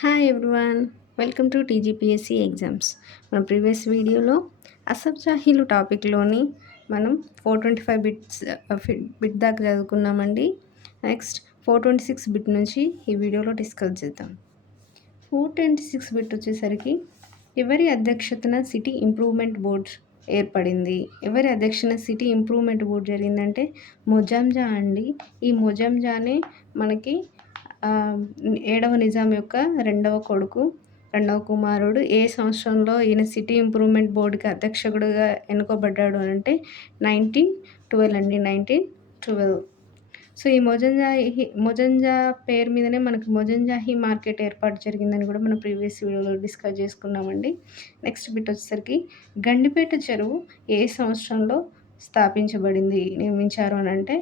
Hi everyone, welcome to TGPSC exams. మన previous వీడియోలో అసఫ్ జాహీలు టాపిక్లోని మనం 425 బిట్ దాకా చదువుకున్నామండి. నెక్స్ట్ 426 బిట్ నుంచి ఈ వీడియోలో డిస్కస్ చేద్దాం. 426 బిట్ వచ్చేసరికి ఎవరి అధ్యక్షతన సిటీ ఇంప్రూవ్మెంట్ బోర్డ్ ఏర్పడింది. ఎవరి అధ్యక్షతన సిటీ ఇంప్రూవ్మెంట్ బోర్డ్ జరిగిందంటే మొజాంజా అండి. ఈ మొజాంజానే మనకి ఏడవ నిజాం యొక్క రెండవ కుమారుడు. ఏ సంవత్సరంలో ఈయన సిటీ ఇంప్రూవ్మెంట్ బోర్డుకి అధ్యక్షకుడుగా ఎన్నుకోబడ్డాడు అంటే 1912 అండి. 1912. సో ఈ మొజంజా పేరు మీదనే మనకు మొజంజాహి మార్కెట్ ఏర్పాటు జరిగిందని కూడా మనం ప్రీవియస్ వీడియోలో డిస్కస్ చేసుకున్నామండి. నెక్స్ట్ బిట్ వచ్చేసరికి గండిపేట చెరువు ఏ సంవత్సరంలో నిర్మించారు అని అంటే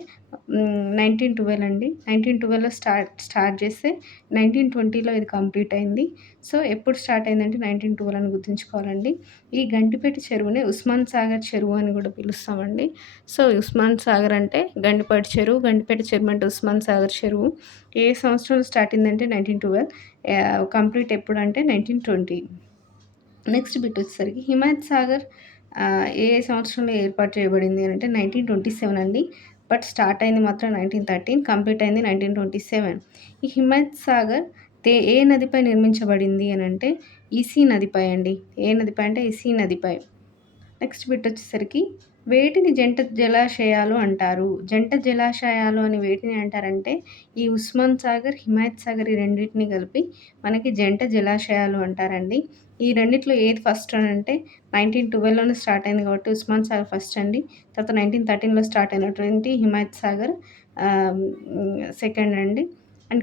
1912 అండి. 1912లో స్టార్ట్ చేస్తే 1920లో ఇది కంప్లీట్ అయింది. సో ఎప్పుడు స్టార్ట్ అయిందంటే 1912 అని గుర్తుంచుకోవాలండి. ఈ గండిపేట చెరువుని ఉస్మాన్ సాగర్ చెరువు అని కూడా పిలుస్తామండి. సో ఉస్మాన్ సాగర్ అంటే గండిపేట చెరువు, గండిపేట చెరువు అంటే ఉస్మాన్ సాగర్ చెరువు. ఏ సంవత్సరంలో స్టార్ట్ అయిందంటే 1912, కంప్లీట్ ఎప్పుడు అంటే 1920. నెక్స్ట్ బిట్ వచ్చేసరికి హిమాయత్ సాగర్ ఏ సంవత్సరంలో ఏర్పాటు చేయబడింది అని అంటే 1927 అండి. బట్ స్టార్ట్ అయింది మాత్రం 1913, కంప్లీట్ అయింది 1927. ఈ హిమాయత్ సాగర్ ఏ నదిపై నిర్మించబడింది అని అంటే ఈసీ నదిపై అండి. ఏ నదిపై అంటే ఈసీ నదిపై. నెక్స్ట్ బిట్ వచ్చేసరికి వేటిని జంట జలాశయాలు అంటారు. జంట జలాశయాలు అని వేటిని అంటారంటే ఈ ఉస్మాన్ సాగర్, హిమాయత్ సాగర్ ఈ రెండింటిని కలిపి మనకి జంట జలాశయాలు అంటారండి. ఈ రెండిట్లో ఏది ఫస్ట్ అని అంటే 1912లోనే స్టార్ట్ అయింది కాబట్టి ఉస్మాన్ సాగర్ ఫస్ట్ అండి. తర్వాత 1913లో స్టార్ట్ అయినటువంటి హిమాయత్ సాగర్ సెకండ్ అండి. అండ్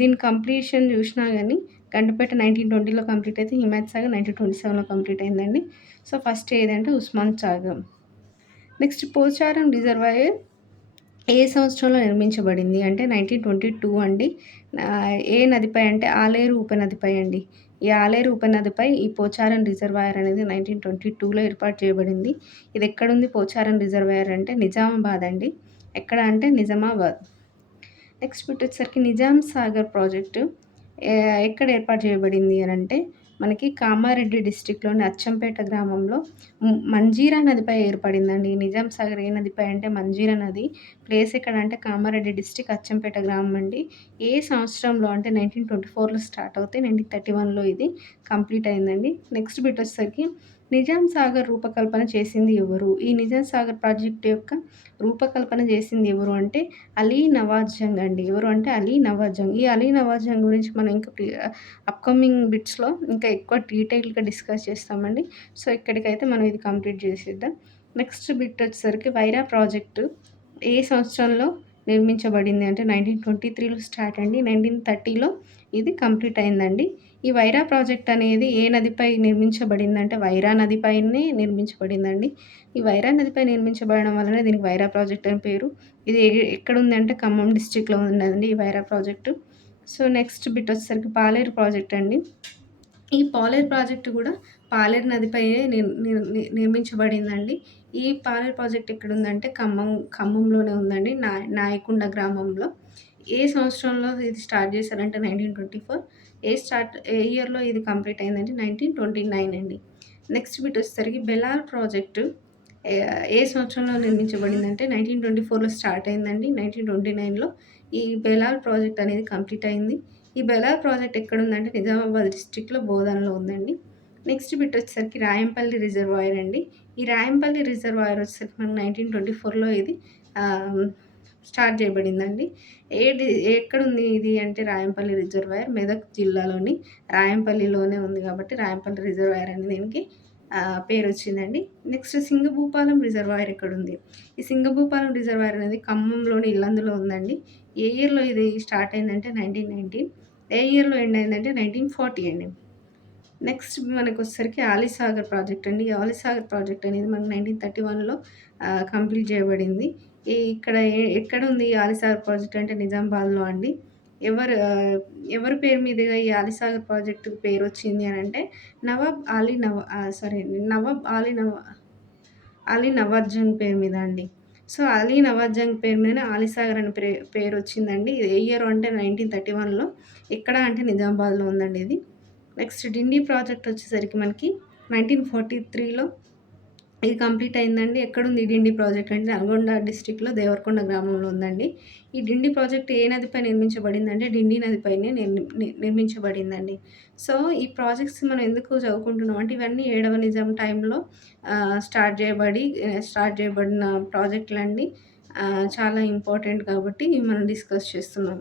దీని కంప్లీషన్ చూసినా కానీ గండిపేట 1920లో కంప్లీట్ అయితే హిమాయత్ సాగర్ 1927లో కంప్లీట్ అయిందండి. సో ఫస్ట్ ఏదంటే ఉస్మాన్ సాగర్. నెక్స్ట్ పోచారం రిజర్వాయర్ ఏ సంవత్సరంలో నిర్మించబడింది అంటే 1922 అండి. ఏ నదిపై అంటే ఆలేరు ఉపనదిపై అండి. ఈ ఆలేరు ఉపనదిపై ఈ పోచారం రిజర్వాయర్ అనేది 1922లో ఏర్పాటు చేయబడింది. ఇది ఎక్కడుంది పోచారం రిజర్వాయర్ అంటే నిజామాబాద్ అండి. ఎక్కడ అంటే నిజామాబాద్. నెక్స్ట్ బిట్ వచ్చేసరికి నిజాం సాగర్ ప్రాజెక్టు ఎక్కడ ఏర్పాటు చేయబడింది అని అంటే మనకి కామారెడ్డి డిస్టిక్లోని అచ్చంపేట గ్రామంలో మంజీరా నదిపై ఏర్పడిందండి. నిజాం సాగర్ ఏ నదిపై అంటే మంజీరా నది. ప్లేస్ ఎక్కడ అంటే కామారెడ్డి డిస్టిక్ అచ్చంపేట గ్రామం అండి. ఏ సంవత్సరంలో అంటే 1924లో స్టార్ట్ అవుతే 1931లో ఇది కంప్లీట్ అయిందండి. నెక్స్ట్ బిట్ వచ్చేసరికి నిజాం సాగర్ రూపకల్పన చేసింది ఎవరు. ఈ నిజాం సాగర్ ప్రాజెక్ట్ యొక్క రూపకల్పన చేసింది ఎవరు అంటే అలీ నవాజ్ జంగ్ అండి. ఎవరు అంటే అలీ నవాజ్ జంగ్. ఈ అలీ నవాజ్ జంగ్ గురించి మనం ఇంకా అప్కమింగ్ బిట్స్లో ఇంకా ఎక్కువ డీటెయిల్గా డిస్కస్ చేస్తామండి. సో ఇక్కడికైతే మనం ఇది కంప్లీట్ చేసేద్దాం. నెక్స్ట్ బిట్ వచ్చేసరికి వైరా ప్రాజెక్టు ఏ సంవత్సరంలో నిర్మించబడింది అంటే 1923లో స్టార్ట్ అండి. 1930లో ఇది కంప్లీట్ అయిందండి. ఈ వైరా ప్రాజెక్ట్ అనేది ఏ నదిపై నిర్మించబడింది అంటే వైరా నదిపైనే నిర్మించబడిందండి. ఈ వైరా నదిపై నిర్మించబడడం వలన దీనికి వైరా ప్రాజెక్ట్ అని పేరు. ఇది ఎక్కడుంది అంటే ఖమ్మం డిస్ట్రిక్ట్లో ఉన్నదండి ఈ Wyra project. So next bit వచ్చేసరికి పాలేరు ప్రాజెక్ట్ అండి. ఈ పాలేరు ప్రాజెక్టు కూడా పాలేరు నదిపైనే నిర్మించబడిందండి. ఈ పాలేరు ప్రాజెక్ట్ ఎక్కడుందంటే ఖమ్మంలోనే ఉందండి. నాయకొండ గ్రామంలో. ఏ సంవత్సరంలో ఇది స్టార్ట్ చేశారంటే 1924. ఏ ఇయర్లో ఇది కంప్లీట్ అయిందంటే 1929 అండి. నెక్స్ట్ బిట్ వచ్చేసరికి బెలార్ ప్రాజెక్టు ఏ సంవత్సరంలో నిర్మించబడిందంటే 1924లో స్టార్ట్ అయిందండి. 1929లో ఈ బెలార్ ప్రాజెక్ట్ అనేది కంప్లీట్ అయింది. ఈ బెలార్ ప్రాజెక్ట్ ఎక్కడుందంటే నిజామాబాద్ డిస్ట్రిక్ట్లో బోధనలో ఉందండి. నెక్స్ట్ బిట్ వచ్చేసరికి రాయంపల్లి రిజర్వాయర్ అండి. ఈ రాయంపల్లి రిజర్వాయర్ వచ్చేసరికి మనకు 1924లో ఇది స్టార్ట్ చేయబడిందండి. ఎక్కడుంది ఇది అంటే రాయంపల్లి రిజర్వాయర్ మెదక్ జిల్లాలోని రాయంపల్లిలోనే ఉంది కాబట్టి రాయంపల్లి రిజర్వాయర్ అని దీనికి పేరు వచ్చిందండి. నెక్స్ట్ సింగభూపాలం రిజర్వాయర్ ఎక్కడుంది. ఈ సింగభూపాలం రిజర్వాయర్ అనేది ఖమ్మంలోని ఇల్లందులో ఉందండి. ఏ ఇయర్లో ఇది స్టార్ట్ అయిందంటే 1919. ఏ ఇయర్లో ఎండ్ అయిందంటే 1940 అండి. నెక్స్ట్ మనకు వచ్చేసరికి ఆలీసాగర్ ప్రాజెక్ట్ అండి. ఈ ఆలీసాగర్ ప్రాజెక్ట్ అనేది మనకు 1931లో కంప్లీట్ చేయబడింది. ఇక్కడ ఎక్కడ ఉంది ఈ ఆలీసాగర్ ప్రాజెక్ట్ అంటే నిజామాబాద్లో అండి. ఎవరి పేరు మీదుగా ఈ ఆలీసాగర్ ప్రాజెక్టుకి పేరు వచ్చింది అని అంటే నవాబ్ అలీ నవాజ్ జంగ్ పేరు మీద అండి. సో అలీ నవాజ్ జంగ్ పేరు మీదనే ఆలీసాగర్ అని పేరు వచ్చిందండి. ఇది ఏ ఇయర్ అంటే 1931లో ఎక్కడ అంటే నిజామాబాద్లో ఉందండి ఇది. నెక్స్ట్ డిండి ప్రాజెక్ట్ వచ్చేసరికి మనకి 1943లో ఇది కంప్లీట్ అయిందండి. ఎక్కడుంది ఈ డిండి ప్రాజెక్ట్ అంటే నల్గొండ డిస్ట్రిక్ట్‌లో దేవరకొండ గ్రామంలో ఉందండి. ఈ డిండి ప్రాజెక్ట్ ఏ నదిపై నిర్మించబడిందంటే డిండి నదిపైనే నిర్మించబడిందండి. సో, ఈ ప్రాజెక్ట్స్ మనం ఎందుకు చదువుకుంటున్నాం అంటే ఇవన్నీ 7వ నిజాం టైంలో స్టార్ట్ చేయబడిన ప్రాజెక్టులండి. చాలా ఇంపార్టెంట్ కాబట్టి ఇవి మనం డిస్కస్ చేస్తున్నాం.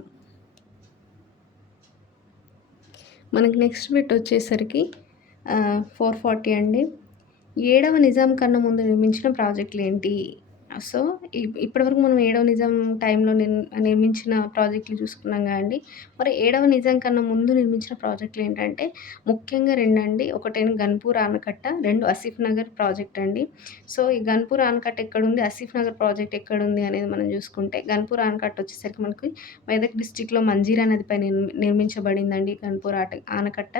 మనకి నెక్స్ట్ బిట్ వచ్చేసరికి 440 అండి. 7వ నిజాం కన్నా ముందు నిర్మించిన ప్రాజెక్టులేంటి? సో, ఇప్పటివరకు మనం 7వ నిజాం టైంలో నిర్మించిన ప్రాజెక్టులు చూసుకున్నాం కదండీ! మరి 7వ నిజాం కన్నా ముందు నిర్మించిన ప్రాజెక్టులేంటంటే ముఖ్యంగా 2 అండి. ఒకటేమో గన్పూర్ ఆనకట్ట, 2 ఆసిఫ్ నగర్ ప్రాజెక్ట్ అండి. సో, ఈ గన్పూర్ ఆనకట్ట ఎక్కడుంది? ఆసిఫ్ నగర్ ప్రాజెక్ట్ ఎక్కడుంది అనేది మనం చూసుకుంటే గన్పూర్ ఆనకట్ట వచ్చేసరికి మనకి మెదక్ డిస్ట్రిక్ట్‌లో మంజీరా నదిపై నిర్మించబడిందండి గన్పూర్ ఆనకట్ట.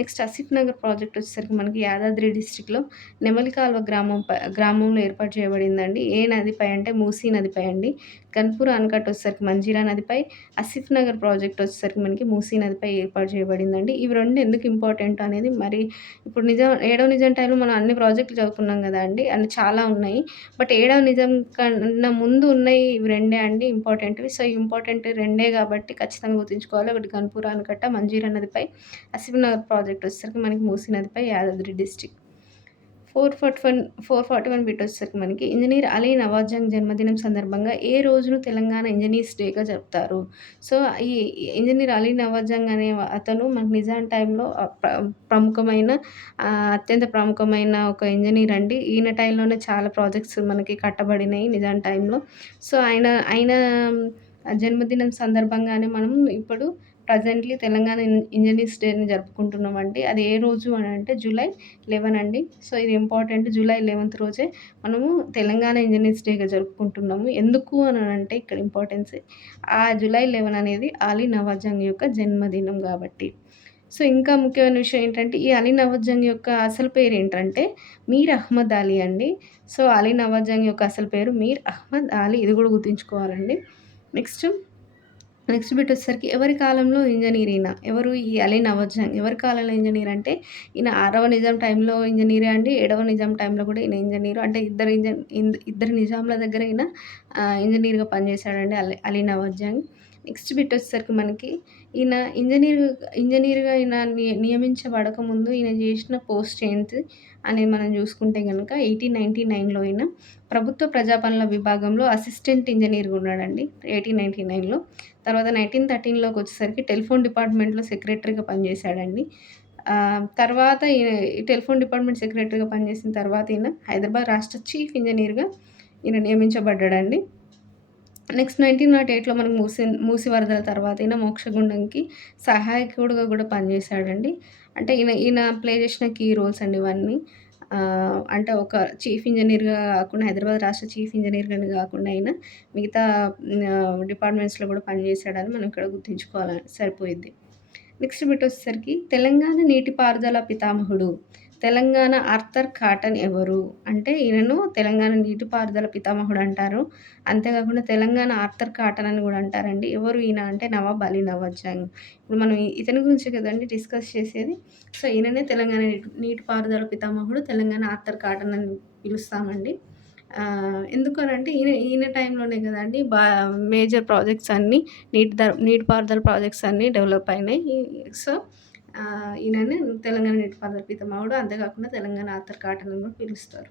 నెక్స్ట్ ఆసిఫ్ నగర్ ప్రాజెక్ట్ వచ్చేసరికి మనకి యాదాద్రి డిస్ట్రిక్ట్‌లో నెమలి కాల్వ గ్రామంలో ఏర్పాటు చేయబడిందండి. ఏ నదిపై అంటే మూసీ నదిపై అండి. గన్పూర్ ఆనకట్ట వచ్చేసరికి మంజీరా నదిపై, ఆసిఫ్ నగర్ ప్రాజెక్ట్ వచ్చేసరికి మనకి మూసీ నదిపై ఏర్పాటు చేయబడిందండి. ఇవి 2 ఎందుకు ఇంపార్టెంట్ అనేది మరి ఇప్పుడు 7వ నిజాం టైంలో మనం అన్ని ప్రాజెక్టులు చదువుకున్నాం గదండీ! అన్ని చాలా ఉన్నాయి. బట్ 7వ నిజాం కన్నా ముందు ఉన్నయి ఇవి 2 అండి ఇంపార్టెంట్‌వి. సో, ఇంపార్టెంట్ 2 కాబట్టి ఖచ్చితంగా గుర్తుంచుకోవాలి. ఒకటి గన్పూర్ ఆనకట్ట, మంజీరా నదిపై, ఆసిఫ్ నగర్ ప్రాజెక్ట్ వచ్చేసరికి మనకి మూసీ నదిపై, యాదాద్రి డిస్ట్రిక్ట్. 441 బిట్ వచ్చేసరికి మనకి ఇంజినీర్ అలీ నవాజాంగ్ జన్మదినం సందర్భంగా ఏ రోజును తెలంగాణ ఇంజినీర్స్ డేగా జరుపుతారు? సో, ఈ ఇంజినీర్ అలీ నవాజాంగ్ అనే అతను మనకు నిజాం టైంలో ప్రముఖమైన అత్యంత ప్రముఖమైన ఒక ఇంజినీర్ అండి. ఈయన టైంలోనే చాలా ప్రాజెక్ట్స్ మనకి కట్టబడినాయి నిజాం టైంలో. సో, ఆయన జన్మదినం సందర్భంగానే మనం ఇప్పుడు ప్రెజెంట్‌లీ తెలంగాణ ఇంజినీర్స్ డేని జరుపుకుంటున్నామండి. అది ఏ రోజు అనంటే జూలై 11 అండి. సో, ఇది ఇంపార్టెంట్. జూలై 11థ్ రోజే మనము తెలంగాణ ఇంజినీర్స్ డేగా జరుపుకుంటున్నాము. ఎందుకు అనంటే ఇక్కడ ఇంపార్టెన్స్ ఆ జూలై 11 అనేది అలీ నవాజాంగ్ యొక్క జన్మదినం గాబట్టి. సో, ఇంకా ముఖ్యమైన విషయం ఏంటంటే ఈ అలీ నవాజాంగ్ యొక్క అసలు పేరేంటంటే మీర్ అహ్మద్ అలీ అండి. సో, అలీ నవాజాంగ్ యొక్క అసలు పేరు మీర్ అహ్మద్ అలీ. ఇది గూడా గుర్తుంచుకోవాలండి. నెక్స్ట్ బిట్ వచ్చేసరికి ఎవరి కాలంలో ఇంజినీర్ ఈయన? ఎవరు ఈ అలీ నవాజాంగ్. ఎవరి కాలంలో ఇంజినీర్ అంటే ఈయన 6వ నిజాం టైంలో ఇంజినీరే అండి. 7వ నిజాం టైంలో కూడా ఈయన ఇంజినీరు. అంటే ఇద్దరు నిజాంల దగ్గర ఈయన ఇంజినీర్‌గా పనిచేశాడండి అలీ నవాజాంగ్. నెక్స్ట్ బిట్ వచ్చేసరికి మనకి ఈయన ఇంజినీర్‌గా ఈయన నియమించబడక ముందు ఈయన చేసిన పోస్ట్ ఏంటి అనేది మనం చూసుకుంటే గనుక 1899లో ఈయన ప్రభుత్వ ప్రజాపాలన విభాగంలో అసిస్టెంట్ ఇంజినీర్‌గా ఉన్నాడండి 1899లో. తర్వాత 1913లోకి వచ్చేసరికి టెలిఫోన్ డిపార్ట్మెంట్‌లో సెక్రటరీగా పనిచేశాడండి. తర్వాత ఈ టెలిఫోన్ డిపార్ట్మెంట్ సెక్రటరీగా పనిచేసిన తర్వాత ఈయన హైదరాబాద్ రాష్ట్ర చీఫ్ ఇంజినీర్‌గా ఈయన నియమించబడ్డాడండి. నెక్స్ట్ 1908లో మనకు మూసీ వరదల తర్వాత ఈయన మోక్షగుండంకి సహాయకుడుగా కూడా పనిచేశాడండి. అంటే ఈయన ప్లే చేసిన కీ రోల్స్ అండి ఇవన్నీ. అంటే ఒక చీఫ్ ఇంజినీర్‌గా కాకుండా హైదరాబాద్ రాష్ట్ర చీఫ్ ఇంజినీర్‌గానే కాకుండా ఆయన మిగతా డిపార్ట్మెంట్స్‌లో కూడా పనిచేశాడని మనం ఇక్కడ గుర్తుంచుకోవాలి సరిపోయిద్ది. నెక్స్ట్ బిట్ వచ్చేసరికి తెలంగాణ నీటిపారుదల పితామహుడు. తెలంగాణ ఆర్థర్ కాటన్ ఎవరు? అంటే ఈయనను తెలంగాణ నీటిపారుదల పితామహుడు అంటారు. అంతేకాకుండా తెలంగాణ ఆర్థర్ కాటన్ అని కూడా అంటారండి. ఎవరు ఈయన అంటే నవాబ్ అలీ నవాజాంగ్. ఇప్పుడు మనం ఇతని గురించే కదండీ డిస్కస్ చేసేది. సో, ఈయననే తెలంగాణ నీటిపారుదల పితామహుడు, తెలంగాణ ఆర్థర్ కాటన్ అని పిలుస్తామండి. ఎందుకనంటే ఈయన టైంలోనే కదండీ మేజర్ ప్రాజెక్ట్స్ అన్నీ నీటిపారుదల ప్రాజెక్ట్స్ అన్నీ డెవలప్ అయినాయి. సో, ఈయనని తెలంగాణ నీటిపారుదల పితామహుడు. అంతేకాకుండా తెలంగాణ ఆర్థర్ కాటన్ అని కూడా పిలుస్తారు.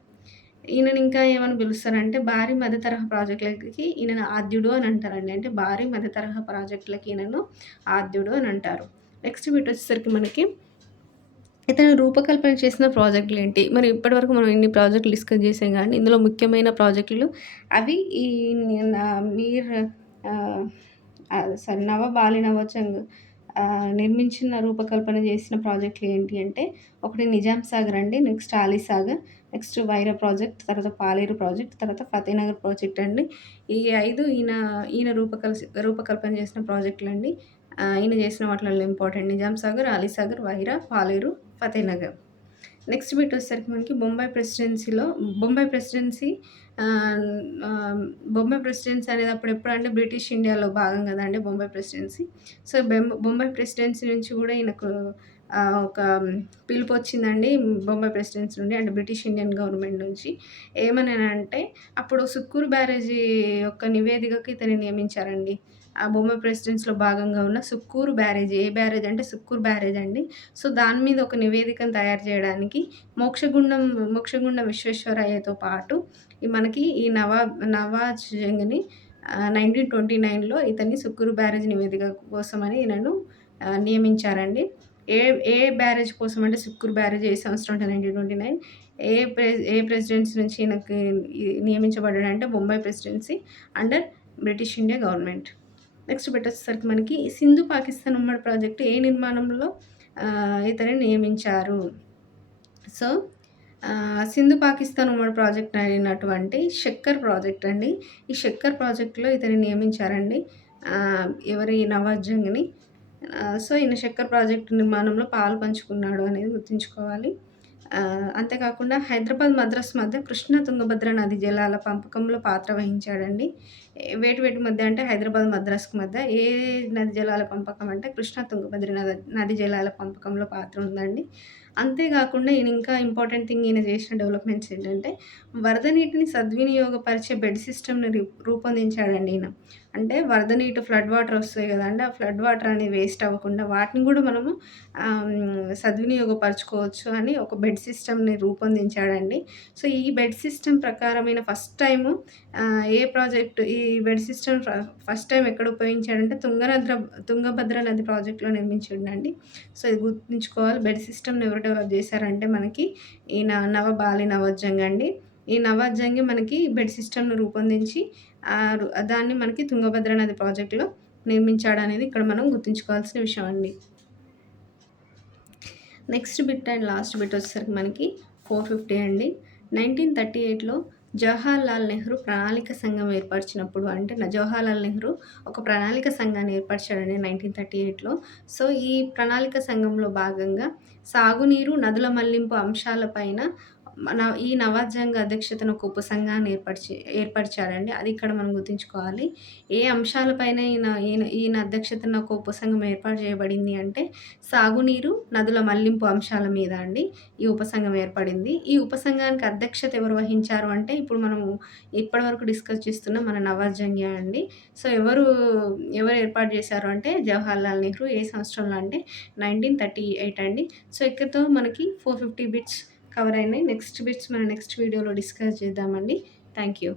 ఈయనని ఇంకా ఏమని పిలుస్తారంటే భారీ మధ్య తరహా ప్రాజెక్టులకి ఈయనను ఆద్యుడు అని అంటారండి. అంటే భారీ మధ్య తరహా ప్రాజెక్టులకి ఈయనను ఆద్యుడు అని అంటారు. నెక్స్ట్ బిట్ వచ్చేసరికి మనకి ఇతను రూపకల్పన చేసిన ప్రాజెక్టులేంటి? మరి ఇప్పటివరకు మనం ఇన్ని ప్రాజెక్టులు డిస్కస్ చేసాం గానీ, ఇందులో ముఖ్యమైన ప్రాజెక్టులు అవి ఈ మీర్ నవాబ్ అలీ నవాజాంగ్ నిర్మించిన రూపకల్పన చేసిన ప్రాజెక్టులు ఏంటి అంటే, ఒకటి నిజాం సాగర్ అండి, next Ali Sagar, next Wyra project, తర్వాత పాలేరు ప్రాజెక్ట్, తర్వాత ఫతేనగర్ ప్రాజెక్ట్ అండి. ఈ 5 ఈయన రూపకల్పన చేసిన ప్రాజెక్టులండి. ఈయన చేసిన వాటిలలో ఇంపార్టెంట్ నిజాం సాగర్, ఆలీ సాగర్, వైరా, పాలేరు, ఫతేనగర్. నెక్స్ట్ బిట్ వచ్చేసరికి మనకి బొంబాయి ప్రెసిడెన్సీ ఆహ్, ఆహ్, బొంబాయి ప్రెసిడెన్సీ అనేది అప్పుడు ఎప్పుడంటే బ్రిటిష్ ఇండియాలో భాగం గదండీ Bombay presidency. So, Bombay presidency నుంచి గూడా ఈయనకు ఒక పిలుపొచ్చిందండి బొంబాయి ప్రెసిడెన్సీ నుండి అంటే బ్రిటిష్ ఇండియన్ గవర్నమెంట్ నుంచి. ఏమననంటే అప్పుడు సుక్కూరు బ్యారేజీ యొక్క నివేదికకి ఇతన్ని నియమించారండి. ఆ బొంబాయి ప్రెసిడెన్సీలో భాగంగా ఉన్న సుక్కూరు బ్యారేజీ. ఏ బ్యారేజ్ అంటే సుక్కూరు బ్యారేజ్ అండి. సో, దాని మీద ఒక నివేదికను తయారు జేయడానికి మోక్షగుండం విశ్వేశ్వరయ్యతో పాటు మనకి ఈ నవాజ్ జంగ్‌ని 1929లో ఇతన్ని సుక్కూరు బ్యారేజ్ నివేదిక కోసమని ఈయనను నియమించారండి. ఏ ఏ బ్యారేజ్ కోసం అంటే సుక్కూరు బ్యారేజ్ ఏ సంవత్సరం అంటే 1929 ఏ ప్రెసిడెన్సీ నుంచి ఈయనకి నియమించబడ్డాడంటే Bombay presidency under British India government. Next వచ్చేసరికి మనకి సింధు పాకిస్తాన్ ఉమ్మడి ప్రాజెక్టు ఏ నిర్మాణంలో ఇతన్ని నియమించారు. సో, సింధు పాకిస్తాన్ ఉమ్మడి ప్రాజెక్ట్ అయినటువంటి షక్కర్ ప్రాజెక్ట్ అండి. ఈ షక్కర్ ప్రాజెక్ట్‌లో ఇతన్ని నియమించారండి. ఎవరి నవాజ్ జంగ్‌ని. సో, ఈయన షక్కర్ ప్రాజెక్ట్ నిర్మాణంలో పాలు పంచుకున్నాడు అనేది గుర్తుంచుకోవాలి. అంతేకాకుండా హైదరాబాద్, మద్రాస్ మధ్య కృష్ణా, తుంగభద్ర నదీ జలాల పంపకంలో పాత్ర వహించాడండి. వేటి మధ్య అంటే హైదరాబాద్, మద్రాస్‌కి మధ్య ఏ నది జలాల పంపకం అంటే కృష్ణా, తుంగభద్ర నది జలాల పంపకంలో పాత్ర ఉందండి. అంతేగాకుండా ఈయన ఇంకా ఇంపార్టెంట్ థింగ్ ఈయన చేసిన డెవలప్‌మెంట్స్ ఏంటంటే వరద నీటిని సద్వినియోగపరిచే బెడ్ సిస్టమ్‌ని రూపొందించాడండి ఈయన. అంటే వరద నీటి ఫ్లడ్ వాటర్ వస్తాయి గదండీ! ఆ ఫ్లడ్ వాటర్ అనేది వేస్ట్ అవ్వకుండా వాటిని గూడా మనము సద్వినియోగపరచుకోవచ్చు అని ఒక బెడ్ సిస్టమ్‌ని రూపొందించాడండి. సో, ఈ బెడ్ సిస్టమ్ ప్రకారమైన ఫస్ట్ టైము ఈ బెడ్ సిస్టమ్ ఫస్ట్ టైమ్ ఎక్కడ ఉపయోగించాడంటే తుంగభద్ర నది ప్రాజెక్ట్‌లో నిర్మించిండండి. సో, ఇది గుర్తుంచుకోవాలి. బెడ్ సిస్టమ్‌ని ఎవరు డెవలప్ చేశారంటే మనకి ఈయన నవాబ్ అలీ నవాజ్ జంగ్ అండి. ఈ నవాజ్ జంగే మనకి బెడ్ సిస్టమ్‌ని రూపొందించి దాన్ని మనకి తుంగభద్ర నది ప్రాజెక్ట్‌లో నిర్మించాడనేది ఇక్కడ మనం గుర్తుంచుకోవాల్సిన విషయం అండి. Next bit and last bit వచ్చేసరికి మనకి 450 అండి. 1938లో జవహర్లాల్ నెహ్రూ ప్రణాళిక సంఘం ఏర్పరిచినప్పుడు అంటే జవహర్లాల్ నెహ్రూ ఒక ప్రణాళిక సంఘాన్ని ఏర్పరిచాడండి 1938లో. సో, ఈ ప్రణాళిక సంఘంలో భాగంగా సాగునీరు, నదుల మళ్లింపు అంశాలపైన ఈ నవాజ్ జంగ్ అధ్యక్షతన ఒక ఉపసంఘాన్ని ఏర్పరిచాడండి. అది ఇక్కడ మనం గుర్తుంచుకోవాలి. ఏ అంశాలపైన ఈయన అధ్యక్షతన ఒక ఉపసంఘం ఏర్పాటు చేయబడింది అంటే సాగునీరు, నదుల మళ్లింపు అంశాల మీద అండి ఈ ఉపసంఘం ఏర్పడింది. ఈ ఉపసంఘానికి అధ్యక్షత ఎవరు వహించారు అంటే ఇప్పుడు మనము ఇప్పటివరకు డిస్కస్ చేస్తున్న మన నవాజ్ జంగే అండి. సో, ఎవరు ఏర్పాటు చేశారు అంటే జవహర్లాల్ నెహ్రూ. ఏ సంవత్సరంలో అంటే 1938 అండి. సో, ఇక్కడితో మనకి 450 బిట్స్ కవర్ అయినాయి. నెక్స్ట్ బిట్స్ మనం నెక్స్ట్ వీడియోలో డిస్కస్ చేద్దామండి. Thank you.